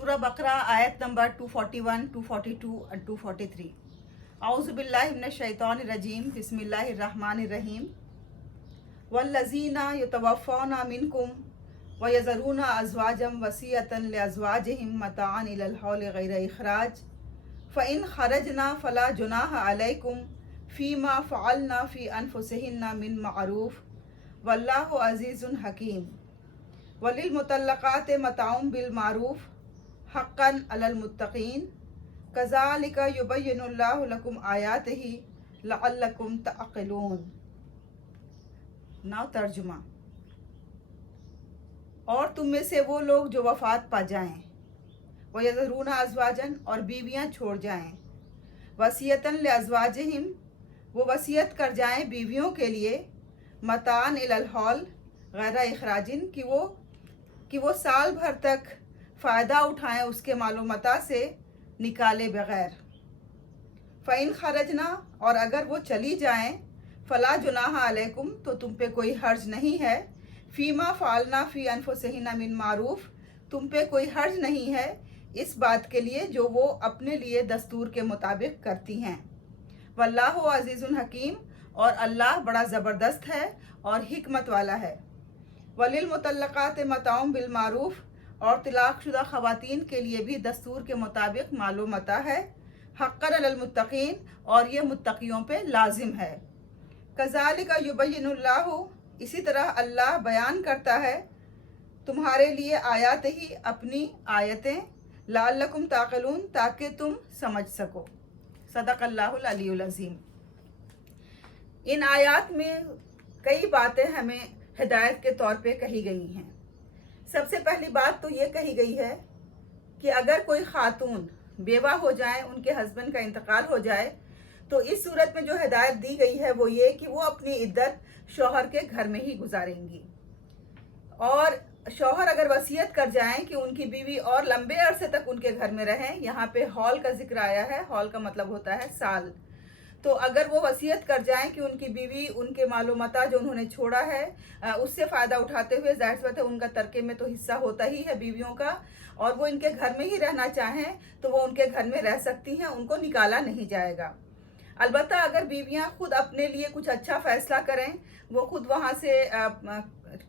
सूरह बकरा आयत नंबर 241, 242 और 243। औज़ु बिल्लाहि मिनश शैतानिर रजीम, बिस्मिल्लाहिर रहमानिर रहीम। वल्लज़ीना यतवफ़्फ़ौना मिनकुम व यज़रूना अज़वाजम वसियतन लिअज़वाजिहिम मताअन इलल हौलि गैर इख़राज फ़इन ख़रजना फ़ला जुनाहा अलैकुम फ़ीमा फ़अलना फ़ी अनफ़ुसिहिन्ना मिन मअरूफ़ वल्लाहु अज़ीज़ुन हकीम। वलिल मुतल्लक़ाति मताउम बिल मारूफ़ हक़्क़न अलल मुत्तक़ीन कज़ालिका युबय्यिनुल्लाहु लकुम आयातिही लअल्लकुम तअक़िलून। नाउ तर्जुमा। और तुम में से वो लोग जो वफ़ात पा जाएं, व यज़रूना अज़वाजन और बीवियां छोड़ जाएं, वसियतन लिअज़वाजिहिम वो वसीयत कर जाएं बीवियों के लिए, मतान इलल हौल गैर इखराजिन कि वो साल भर तक फ़ायदा उठाएं उसके मालो मता से निकाले बगैर। फ़इन खरजना और अगर वो चली जाएं, फ़ला जुनाहा अलैकुम तो तुम पे कोई हर्ज नहीं है, फ़ीमा फ़ालना फ़ी अनफुसिहिन्ना मिन मारूफ़ तुम पे कोई हर्ज नहीं है इस बात के लिए जो वो अपने लिए दस्तूर के मुताबिक करती हैं। वल्लाहु अज़ीज़ुन हकीम और अल्लाह बड़ा ज़बरदस्त है और हिकमत वाला है। वलिल मुतल्लक़ाति मताउम बिल मारूफ़ और तलाक़शुदा ख़वातीन के लिए भी दस्तूर के मुताबिक मालो मता है, हक़्क़न अलल मुत्तक़ीन और ये मुत्तक़ियों पे लाजिम है। कज़ालिका युबय्यिनुल्लाहु इसी तरह अल्लाह बयान करता है तुम्हारे लिए आयात ही अपनी आयतें, लअल्लकुम ताक़िलून ताकि तुम समझ सको। सदक़ल्लाहुल अलीयुल अज़ीम। इन आयात में कई बातें हमें हिदायत के तौर पे कही गई हैं। सबसे पहली बात तो ये कही गई है कि अगर कोई खातून बेवा हो जाए, उनके हस्बैंड का इंतकाल हो जाए, तो इस सूरत में जो हिदायत दी गई है वो ये कि वो अपनी इद्दत शौहर के घर में ही गुजारेंगी। और शौहर अगर वसीयत कर जाएं कि उनकी बीवी और लंबे अरसे तक उनके घर में रहें, यहाँ पे हौल का जिक्र आया है, हौल का मतलब होता है साल। तो अगर वो वसीयत कर जाएं कि उनकी बीवी उनके मालो मता जो उन्होंने छोड़ा है उससे फ़ायदा उठाते हुए, जाहिर सी बात है उनका तरके में तो हिस्सा होता ही है बीवियों का, और वो इनके घर में ही रहना चाहें तो वो उनके घर में रह सकती हैं, उनको निकाला नहीं जाएगा। अलबत्ता अगर बीवियां खुद अपने लिए कुछ अच्छा फ़ैसला करें, वो खुद वहाँ से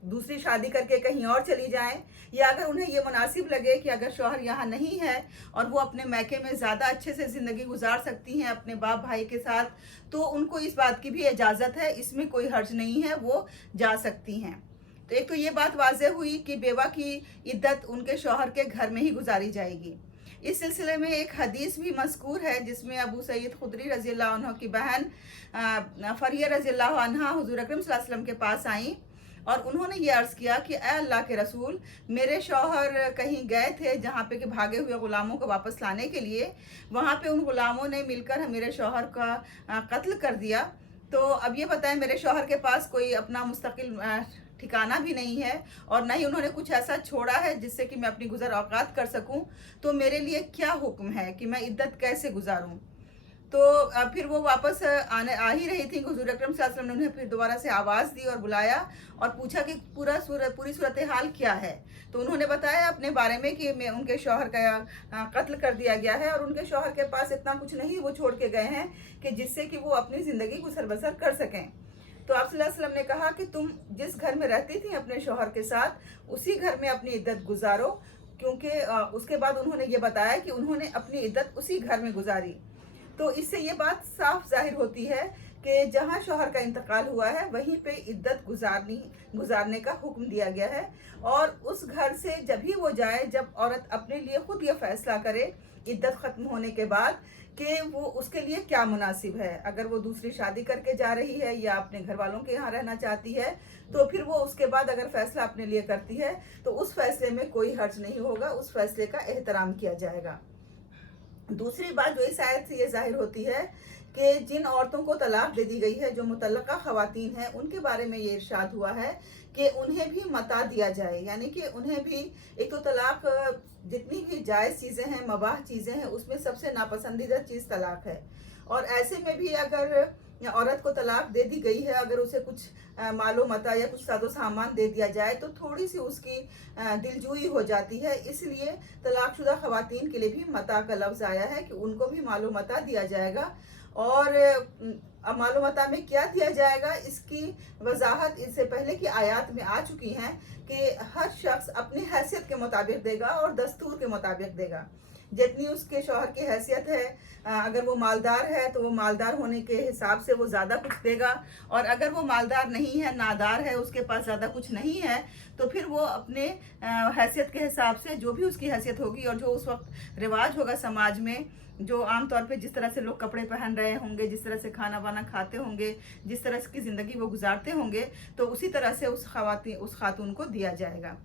दूसरी शादी करके कहीं और चली जाएं, या अगर उन्हें ये मुनासिब लगे कि अगर शौहर यहाँ नहीं है और वो अपने मैके में ज़्यादा अच्छे से ज़िंदगी गुजार सकती हैं अपने बाप भाई के साथ, तो उनको इस बात की भी इजाज़त है, इसमें कोई हर्ज नहीं है, वो जा सकती हैं। तो एक तो ये बात वाज़ेह हुई कि बेवा की इद्दत उनके शौहर के घर में ही गुजारी जाएगी। इस सिलसिले में एक हदीस भी मज़कूर है जिसमें अबू सईद खुदरी रज़ियल्लाहु अन्हु की बहन फ़रिया रज़ियल्लाहु अन्हा हुज़ूर अकरम सल्लल्लाहु अलैहि वसल्लम के पास आई और उन्होंने ये अर्ज़ किया कि ए अल्लाह के रसूल, मेरे शौहर कहीं गए थे जहाँ पे कि भागे हुए ग़ुलामों को वापस लाने के लिए, वहाँ पे उन ग़ुलामों ने मिलकर मेरे शौहर का कत्ल कर दिया। तो अब ये बताएं मेरे शौहर के पास कोई अपना मुस्तकिल ठिकाना भी नहीं है और न ही उन्होंने कुछ ऐसा छोड़ा है जिससे कि मैं अपनी गुज़र औक़ात कर सकूं, तो मेरे लिए क्या हुक्म है कि मैं इद्दत कैसे गुजारूं। तो फिर वो वापस आ ही रही थी, हुज़ूर अकरम सल्लल्लाहु अलैहि वसल्लम ने उन्हें फिर दोबारा से आवाज़ दी और बुलाया और पूछा कि पूरी सूरत हाल क्या है। तो उन्होंने बताया अपने बारे में कि मैं उनके शौहर का कत्ल कर दिया गया है और उनके शौहर के पास इतना कुछ नहीं वो छोड़ के गए हैं कि जिससे कि वो अपनी ज़िंदगी गुजर बसर कर सकें। तो आप सल्लल्लाहु अलैहि वसल्लम ने कहा कि तुम जिस घर में रहती थी अपने शौहर के साथ, उसी घर में अपनी इद्दत गुजारो, क्योंकि उसके बाद उन्होंने ये बताया कि उन्होंने अपनी इद्दत उसी घर में गुजारी। तो इससे ये बात साफ जाहिर होती है कि जहाँ शौहर का इंतकाल हुआ है वहीं पे इद्दत गुजारने का हुक्म दिया गया है, और उस घर से जब ही वो जाए जब औरत अपने लिए खुद ये फैसला करे इद्दत ख़त्म होने के बाद कि वो उसके लिए क्या मुनासिब है। अगर वो दूसरी शादी करके जा रही है या अपने घर वालों के यहाँ रहना चाहती है, तो फिर वो उसके बाद अगर फ़ैसला अपने लिए करती है तो उस फैसले में कोई हर्ज नहीं होगा, उस फैसले का एहतराम किया जाएगा। दूसरी बात जो इस आयत से ये जाहिर होती है कि जिन औरतों को तलाक दे दी गई है, जो मुतल्लका ख़वातीन हैं, उनके बारे में ये इरशाद हुआ है कि उन्हें भी मता दिया जाए, यानी कि उन्हें भी, एक तो तलाक जितनी भी जायज़ चीज़ें हैं, मबाह चीज़ें हैं, उसमें सबसे नापसंदीदा चीज़ तलाक है। और ऐसे में भी अगर या औरत को तलाक दे दी गई है, अगर उसे कुछ मालो मता या कुछ सादो सामान दे दिया जाए तो थोड़ी सी उसकी दिलजोई हो जाती है। इसलिए तलाकशुदा ख़वातीन के लिए भी मता का लफ्ज़ आया है कि उनको भी मालो मता दिया जाएगा। और मालो मता में क्या दिया जाएगा, इसकी वजाहत इससे पहले की आयत में आ चुकी हैं कि हर शख्स अपनी हैसियत के मुताबिक देगा और दस्तूर के मुताबिक देगा। जितनी उसके शौहर की हैसियत है, अगर वो मालदार है तो वो मालदार होने के हिसाब से वो ज़्यादा कुछ देगा, और अगर वो मालदार नहीं है, नादार है, उसके पास ज़्यादा कुछ नहीं है, तो फिर वो अपने हैसियत के हिसाब से जो भी उसकी हैसियत होगी और जो उस वक्त रिवाज होगा समाज में, जो आम तौर पे जिस तरह से लोग कपड़े पहन रहे होंगे, जिस तरह से खाना वाना खाते होंगे, जिस तरह की ज़िंदगी वो गुजारते होंगे, तो उसी तरह से उस खातून को दिया जाएगा।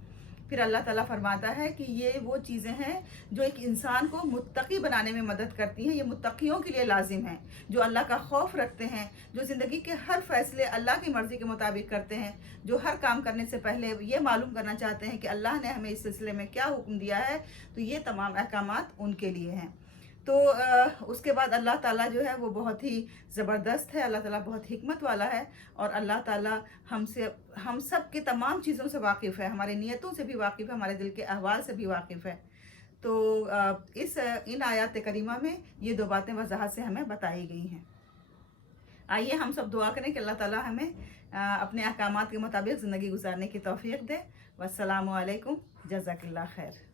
फिर अल्लाह ताला फरमाता है कि ये वो चीज़ें हैं जो एक इंसान को मुत्तकी बनाने में मदद करती हैं। ये मुत्तकियों के लिए लाजिम है, जो अल्लाह का खौफ रखते हैं, जो ज़िंदगी के हर फैसले अल्लाह की मर्ज़ी के मुताबिक करते हैं, जो हर काम करने से पहले ये मालूम करना चाहते हैं कि अल्लाह ने हमें इस सिलसिले में क्या हुक्म दिया है, तो ये तमाम अहकामात उनके लिए हैं। तो उसके बाद अल्लाह ताला जो है वो बहुत ही ज़बरदस्त है, अल्लाह ताला बहुत हिकमत वाला है, और अल्लाह ताला हम सब की तमाम चीज़ों से वाकिफ़ है, हमारे नियतों से भी वाकिफ़ है, हमारे दिल के अहवाल से भी वाकिफ़ है। तो इन आयत करीमा में ये दो बातें वजाहत से हमें बताई गई हैं। आइए हम सब दुआ करें कि अल्लाह ताला हमें अपने अहकामात के मुताबिक ज़िंदगी गुजारने की तौफीक दे। वस्सलामु अलैकुम, जज़ाकल्लाह खैर।